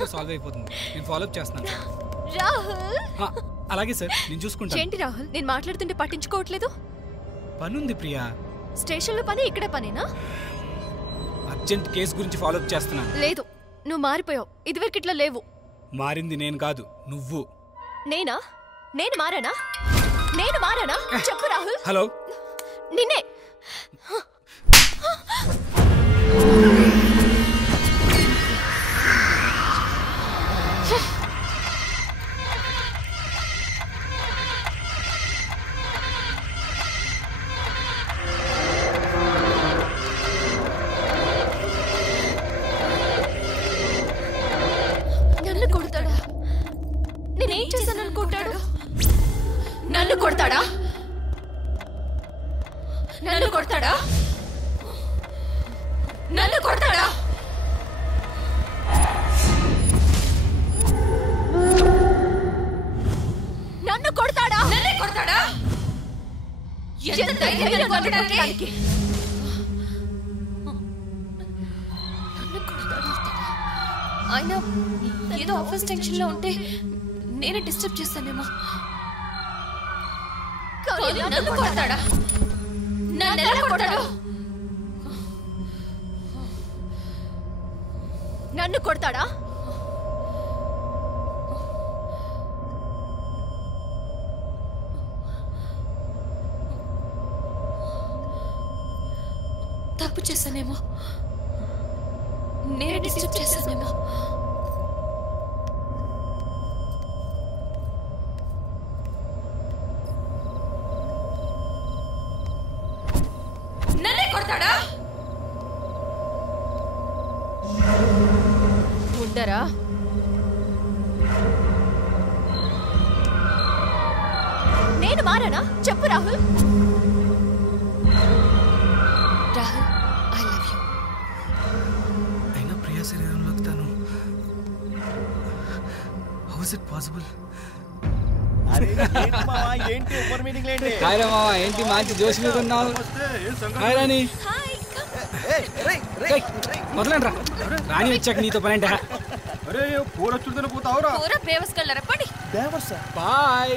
లో సాల్వ్ అయిపోతుంది. నేను ఫాలో అప్ చేస్తాను. రాహుల్ అలాగే సార్, నేను చూసుకుంటాను. ఏంటి రాహుల్ నేను మాట్లాడుతుంటే పట్టించుకోవట్లేదు? పనుంది ప్రియా. స్టేషన్ లో పని ఇక్కడ పనేనా? అర్జెంట్ కేసు గురించి ఫాలో అప్ చేస్తున్నాను. లేదు, నువ్వు మారిపోయావు. ఇదివరకు ఇట్లా లేవు. మారింది నేను కాదు, నువ్వు. నేనా? నేను మారానా? చెప్పు రాహుల్. హలో, నిన్నే. నన్ను కొడతాడా? నేనేం చేశాను అనుకుంటాడు? నన్ను కొడతాడా? నన్ను కొడతాడా? నన్ను కొడతాడా? నన్ను కొడతాడా? నన్ను కొడతాడా? ఎంత ధైర్యం నన్ను కొట్టడానికి? నన్ను కొడతాడా? ఆయన ఏదో ఆఫీస్ టెన్షన్ లో ఉంటే నేనే డిస్టర్బ్ చేస్తానేమో. నన్ను కొడతాడా? నన్ను ఎలా కొడతాడు? నన్ను కొడతాడా? తప్పు చేశానేమో, నేనే డిస్టర్బ్ చేశానేమో. నన్నే కొడతాడా? ఉండరా? నేను మారానా? చెప్పు Rahul. Rahul, I love you. అయినా ప్రియా శరీరంలోకి తను హౌ ఇస్ ఇట్ పాసిబుల్? ఏంటి మంచి జోష్ మీద ఉన్నావు? మొదలండి రా. రాణి వచ్చాక నీతో పని అంటే కూర చుడుతున్న పోతావురా. కూర బేవస్ కల్లరా పడి. బేవసా? బాయ్.